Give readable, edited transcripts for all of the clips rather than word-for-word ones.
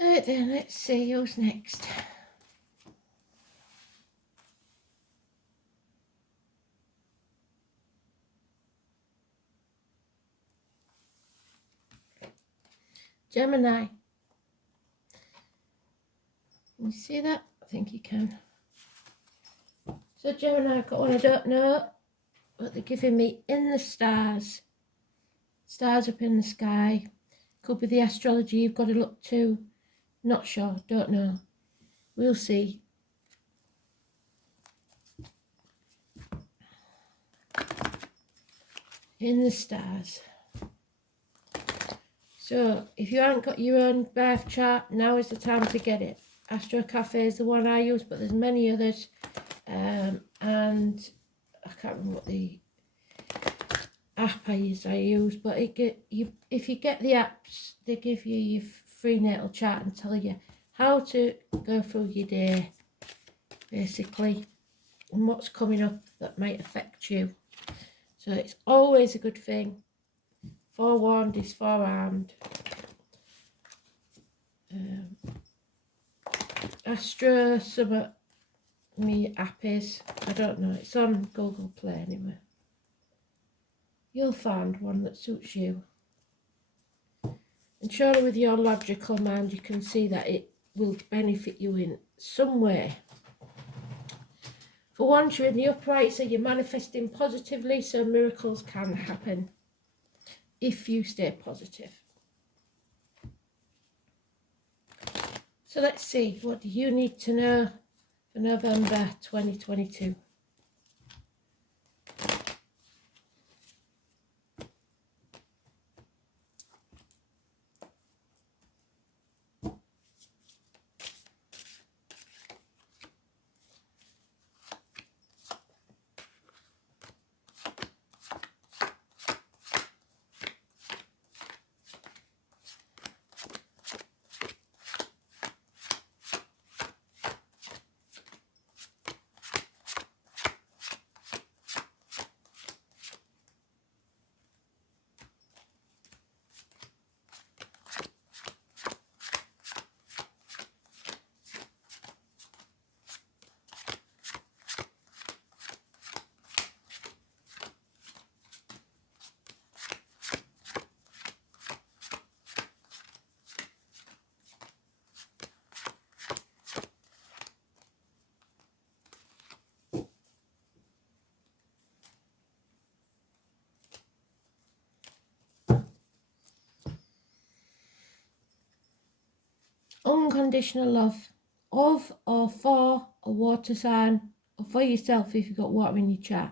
Right then, let's see who's next. Gemini. Can you see that? I think you can. So Gemini, I've got one I don't know, but they're giving me in the stars. Stars up in the sky. Could be the astrology you've got to look to. Not sure, don't know. We'll see. In the stars. So if you haven't got your own birth chart, now is the time to get it. Astro Cafe is the one I use, but there's many others. And I can't remember what the app I use, but if you get the apps, they give you your free natal chart and tell you how to go through your day, basically, and what's coming up that might affect you. So it's always a good thing. Forewarned is forearmed. Astro, some me app is, I don't know, it's on Google Play anyway. You'll find one that suits you. And surely with your logical mind, you can see that it will benefit you in some way. For once, you're in the upright, so you're manifesting positively, so miracles can happen if you stay positive. So let's see, what do you need to know for November 2022? Unconditional love of or for a water sign, or for yourself if you've got water in your chart.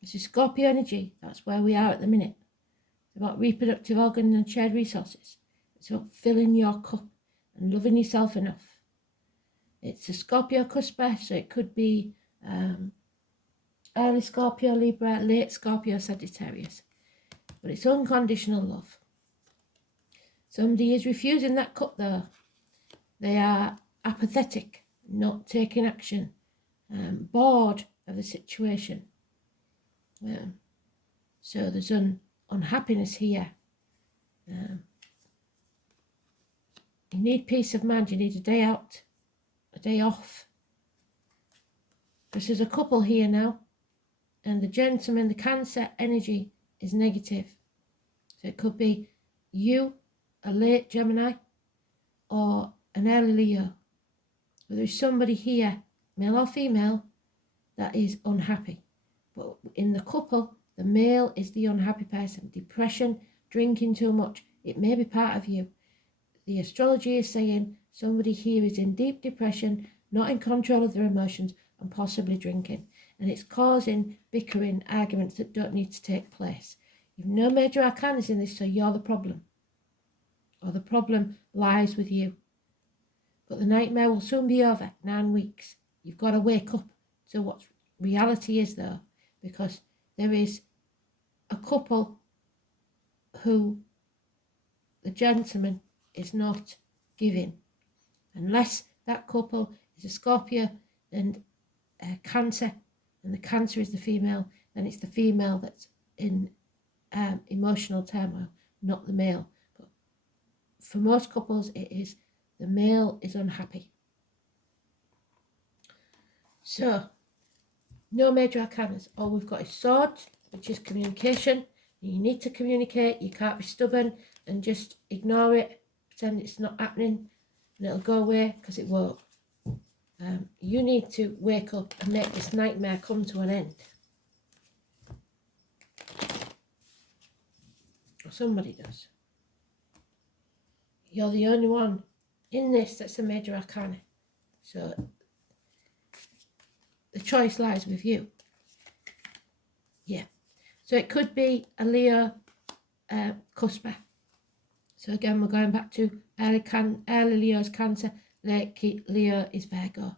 It's a Scorpio energy. That's where we are at the minute. It's about reproductive organs and shared resources. It's about filling your cup and loving yourself enough. It's a Scorpio cusper, so it could be early Scorpio, Libra, late Scorpio, Sagittarius. But it's unconditional love. Somebody is refusing that cup though. They are apathetic, not taking action, bored of the situation. So there's unhappiness here. You need peace of mind. You need a day out, a day off. Because there's a couple here now, and the gentleman, the Cancer energy is negative. So it could be you, a late Gemini, or an early Leo. But there's somebody here, male or female, that is unhappy. But in the couple, the male is the unhappy person. Depression, drinking too much, it may be part of you. The astrology is saying somebody here is in deep depression, not in control of their emotions, and possibly drinking. And it's causing bickering, arguments that don't need to take place. You've no major arcanas in this, so you're the problem. Or the problem lies with you. But the nightmare will soon be over, 9 weeks. You've got to wake up to what reality is though, because there is a couple who the gentleman is not giving. Unless that couple is a Scorpio and a Cancer, and the Cancer is the female, then it's the female that's in emotional turmoil, not the male. But for most couples, it is the male is unhappy. So, no major arcanas. All we've got is swords, which is communication. You need to communicate. You can't be stubborn and just ignore it, pretend it's not happening, and it'll go away, because it won't. You need to wake up and make this nightmare come to an end. Or somebody does. You're the only one in this that's a major arcana. So the choice lies with you. Yeah. So it could be a Leo cusper. So again, we're going back to early Leo's Cancer, late Leo is Virgo.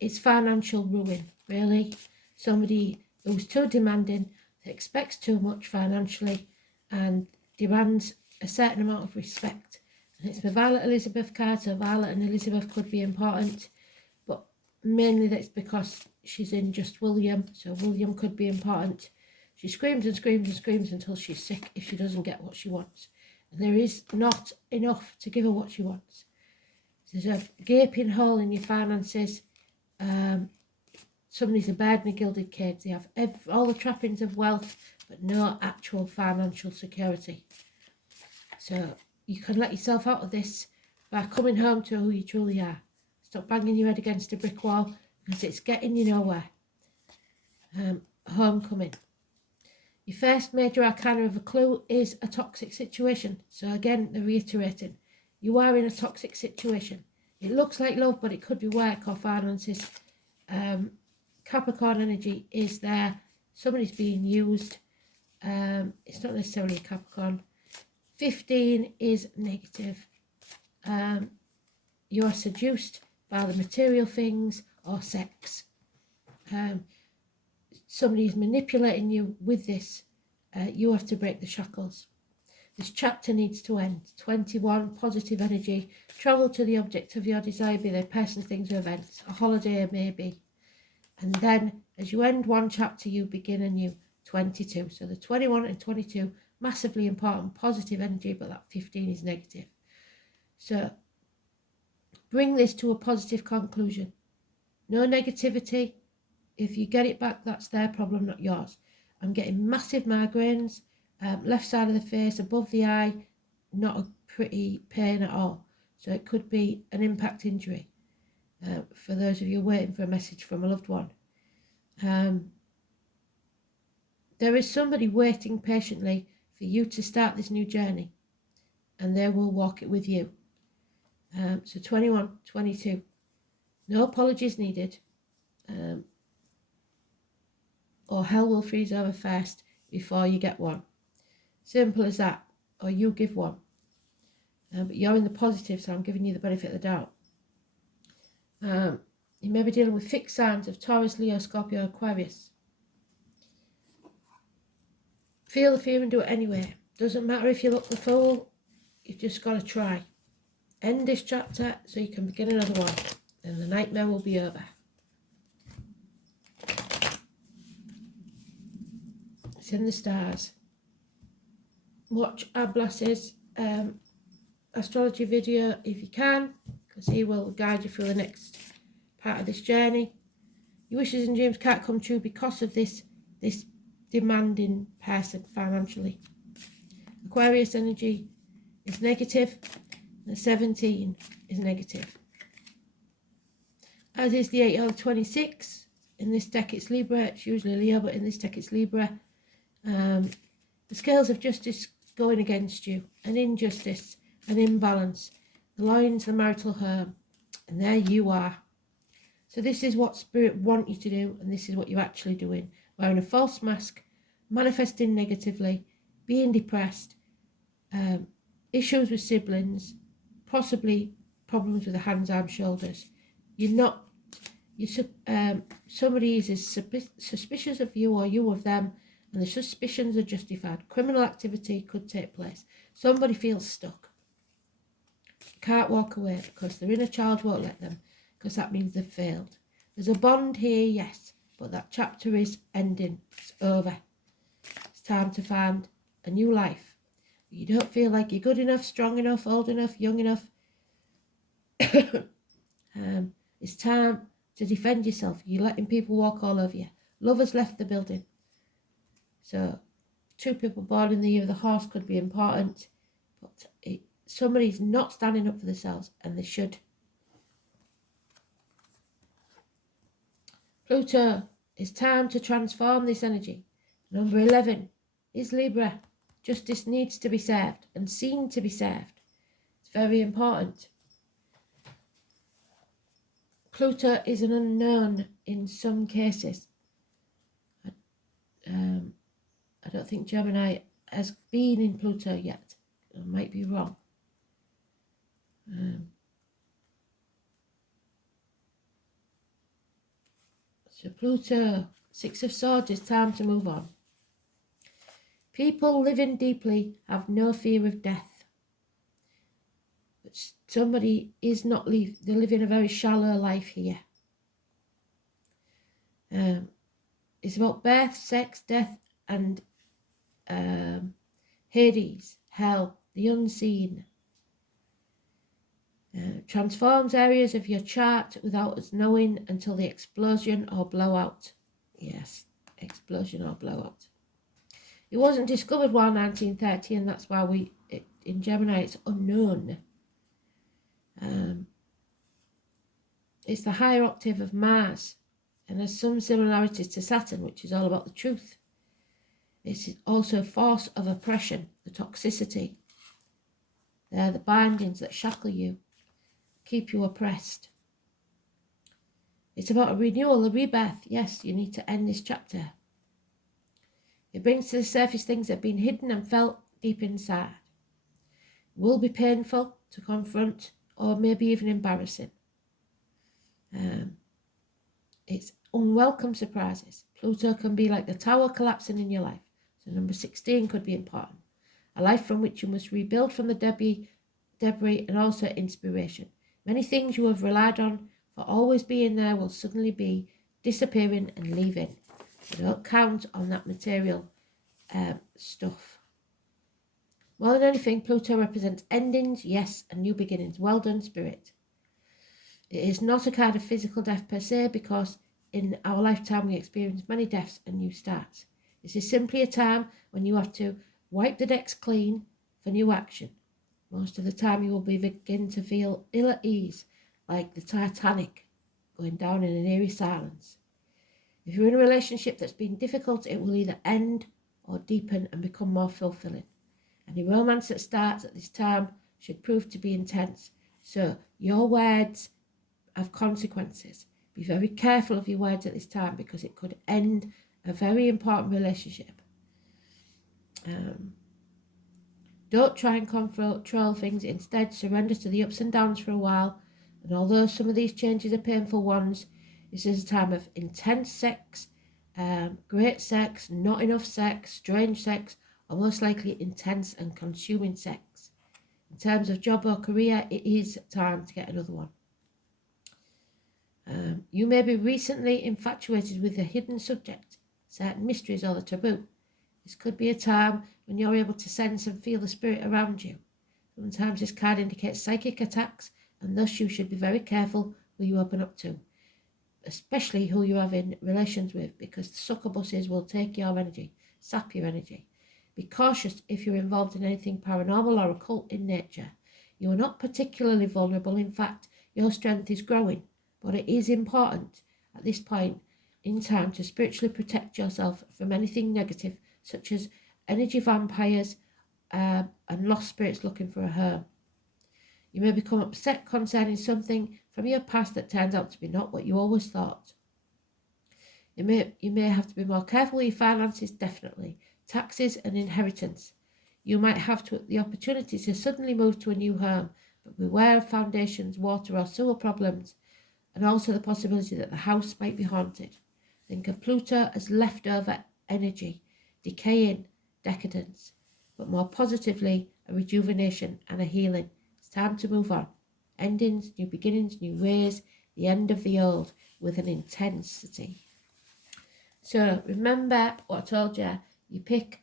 It's financial ruin, really. Somebody who's too demanding, that expects too much financially and demands a certain amount of respect. And it's the Violet Elizabeth card, so Violet and Elizabeth could be important, but mainly that's because she's in just William, so William could be important. She screams and screams and screams until she's sick if she doesn't get what she wants. And there is not enough to give her what she wants. There's a gaping hole in your finances. Somebody's a bird and a gilded cage. They have all the trappings of wealth, but no actual financial security. So you can let yourself out of this by coming home to who you truly are. Stop banging your head against a brick wall, because it's getting you nowhere. Homecoming. Your first major arcana of a clue is a toxic situation. So again, they're reiterating. You are in a toxic situation. It looks like love, but it could be work or finances. Capricorn energy is there. Somebody's being used. It's not necessarily a Capricorn. 15 is negative. You are seduced by the material things or sex. Somebody is manipulating you with this. You have to break the shackles. This chapter needs to end. 21, positive energy. Travel to the object of your desire, be they person, things, or events. A holiday, maybe. And then, as you end one chapter, you begin a new 22. So the 21 and 22, massively important, positive energy, but that 15 is negative. So bring this to a positive conclusion. No negativity. If you get it back, that's their problem, not yours. I'm getting massive migraines, left side of the face, above the eye, not a pretty pain at all. So it could be an impact injury. For those of you waiting for a message from a loved one. There is somebody waiting patiently for you to start this new journey, and they will walk it with you. So 21, 22. No apologies needed. Or hell will freeze over first before you get one. Simple as that. Or you give one. But you're in the positive, so I'm giving you the benefit of the doubt. You may be dealing with fixed signs of Taurus, Leo, Scorpio, Aquarius. Feel the fear and do it anyway. Doesn't matter if you look the fool, you've just got to try. End this chapter so you can begin another one, and the nightmare will be over. It's in the stars. Watch Ablas's astrology video if you can, because he will guide you through the next part of this journey. Your wishes and dreams can't come true because of this demanding person financially. Aquarius energy is negative. The 17 is negative. As is the 8 of 26. In this deck it's Libra. It's usually Leo, but in this deck it's Libra. The scales of justice going against you. An injustice, an imbalance. The lines, the marital home. And there you are. So this is what Spirit want you to do, and this is what you're actually doing. Wearing a false mask, manifesting negatively, being depressed, issues with siblings, possibly problems with the hands, arms, shoulders. Somebody is suspicious of you or you of them, and the suspicions are justified. Criminal activity could take place. Somebody feels stuck. Can't walk away because their inner child won't let them, because that means they've failed. There's a bond here, yes, but that chapter is ending. It's over. It's time to find a new life. You don't feel like you're good enough, strong enough, old enough, young enough. It's time to defend yourself. You're letting people walk all over you. Love has left the building. So 2 people born in the year of the horse could be important, but somebody's not standing up for themselves, and they should. Pluto, it's time to transform this energy. Number 11 is Libra. Justice needs to be served and seen to be served. It's very important. Pluto is an unknown in some cases. I don't think Gemini has been in Pluto yet. I might be wrong. So Pluto, 6 of Swords, it's time to move on. People living deeply have no fear of death. But somebody is not they're living a very shallow life here. It's about birth, sex, death, and Hades, hell, the unseen. Transforms areas of your chart without us knowing until the explosion or blowout. Yes, explosion or blowout. It wasn't discovered while 1930, and that's why in Gemini it's unknown. It's the higher octave of Mars and has some similarities to Saturn, which is all about the truth. It's also a force of oppression, the toxicity. They're the bindings that shackle you, keep you oppressed. It's about a renewal, a rebirth. Yes, you need to end this chapter. It brings to the surface things that have been hidden and felt deep inside. It will be painful to confront, or maybe even embarrassing. It's unwelcome surprises. Pluto can be like the tower collapsing in your life. So number 16 could be important. A life from which you must rebuild from the debris and also inspiration. Many things you have relied on for always being there will suddenly be disappearing and leaving. So don't count on that material stuff. More than anything, Pluto represents endings, yes, and new beginnings. Well done, Spirit. It is not a card of physical death per se, because in our lifetime we experience many deaths and new starts. This is simply a time when you have to wipe the decks clean for new action. Most of the time you will begin to feel ill at ease, like the Titanic going down in an eerie silence. If you're in a relationship that's been difficult, it will either end or deepen and become more fulfilling. Any romance that starts at this time should prove to be intense. So your words have consequences. Be very careful of your words at this time, because it could end a very important relationship. Don't try and control things. Instead, surrender to the ups and downs for a while. And although some of these changes are painful ones, this is a time of intense sex, great sex, not enough sex, strange sex, or most likely intense and consuming sex. In terms of job or career, it is time to get another one. You may be recently infatuated with a hidden subject, certain mysteries or the taboo. This could be a time when you're able to sense and feel the spirit around you. Sometimes this card indicates psychic attacks, and thus you should be very careful who you open up to, especially who you have in relations with, because the succubuses will take your energy, sap your energy. Be cautious if you're involved in anything paranormal or occult in nature. You are not particularly vulnerable. In fact, your strength is growing, but it is important at this point in time to spiritually protect yourself from anything negative, such as energy vampires and lost spirits looking for a home. You may become upset concerning something from your past that turns out to be not what you always thought. You may have to be more careful with your finances, definitely. Taxes and inheritance. You might have the opportunity to suddenly move to a new home, but beware of foundations, water or sewer problems, and also the possibility that the house might be haunted. Think of Pluto as leftover energy, decaying, decadence, but more positively, a rejuvenation and a healing. It's time to move on. Endings, new beginnings, new ways, the end of the old with an intensity. So remember what I told you. You pick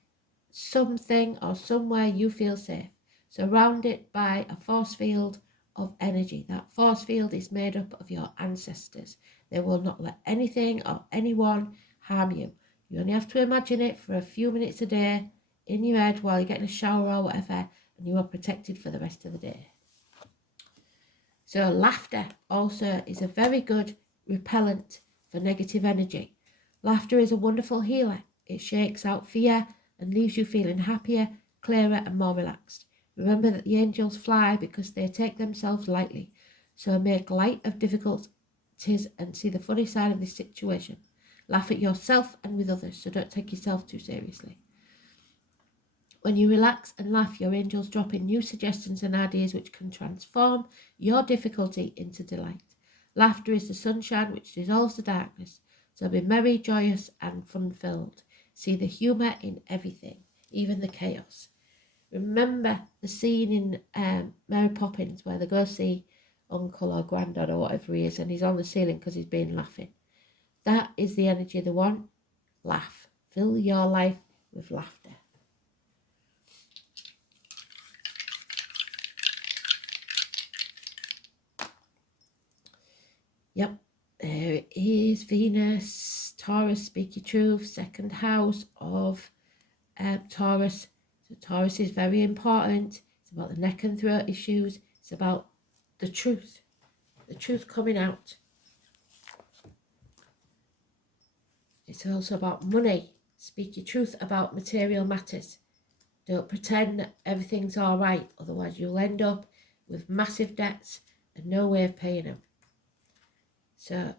something or somewhere you feel safe. Surround it by a force field of energy. That force field is made up of your ancestors. They will not let anything or anyone harm you. You only have to imagine it for a few minutes a day in your head while you're getting a shower or whatever, and you are protected for the rest of the day. So laughter also is a very good repellent for negative energy. Laughter is a wonderful healer. It shakes out fear and leaves you feeling happier, clearer and more relaxed. Remember that the angels fly because they take themselves lightly. So make light of difficulties and see the funny side of this situation. Laugh at yourself and with others, so don't take yourself too seriously. When you relax and laugh, your angels drop in new suggestions and ideas which can transform your difficulty into delight. Laughter is the sunshine which dissolves the darkness. So be merry, joyous and fun-filled. See the humour in everything, even the chaos. Remember the scene in Mary Poppins where they go see Uncle or Grandad or whatever he is, and he's on the ceiling because he's been laughing. That is the energy they want. Laugh. Fill your life with laughter. Yep, there it is. Venus, Taurus, speak your truth, second house of Taurus. So Taurus is very important. It's about the neck and throat issues. It's about the truth coming out. It's also about money. Speak your truth about material matters. Don't pretend that everything's all right, otherwise you'll end up with massive debts and no way of paying them. So,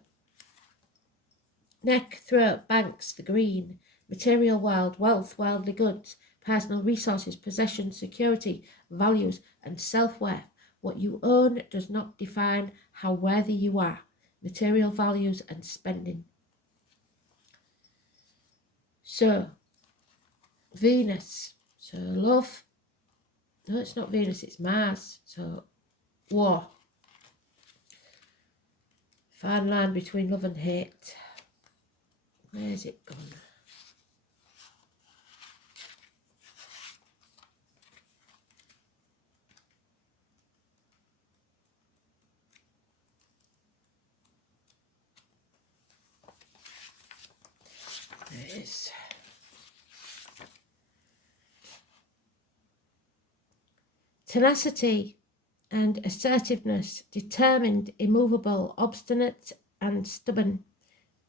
neck, throat, banks, the green, material world, wealth, worldly goods, personal resources, possessions, security, values, and self-worth. What you own does not define how worthy you are. Material values and spending. So, Venus. So, love. No, it's not Venus, it's Mars. So, war. Fine line between love and hate. Where's it gone? There it is. Tenacity and assertiveness, determined, immovable, obstinate and stubborn,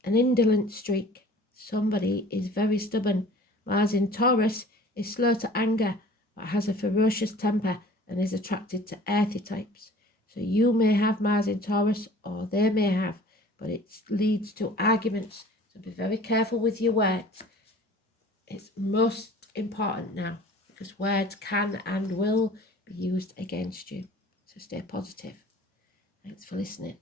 an indolent streak. Somebody is very stubborn. Mars in Taurus is slow to anger, but has a ferocious temper and is attracted to earthy types. So you may have Mars in Taurus, or they may have, but it leads to arguments. So be very careful with your words. It's most important now, because words can and will be used against you. So stay positive. Thanks for listening.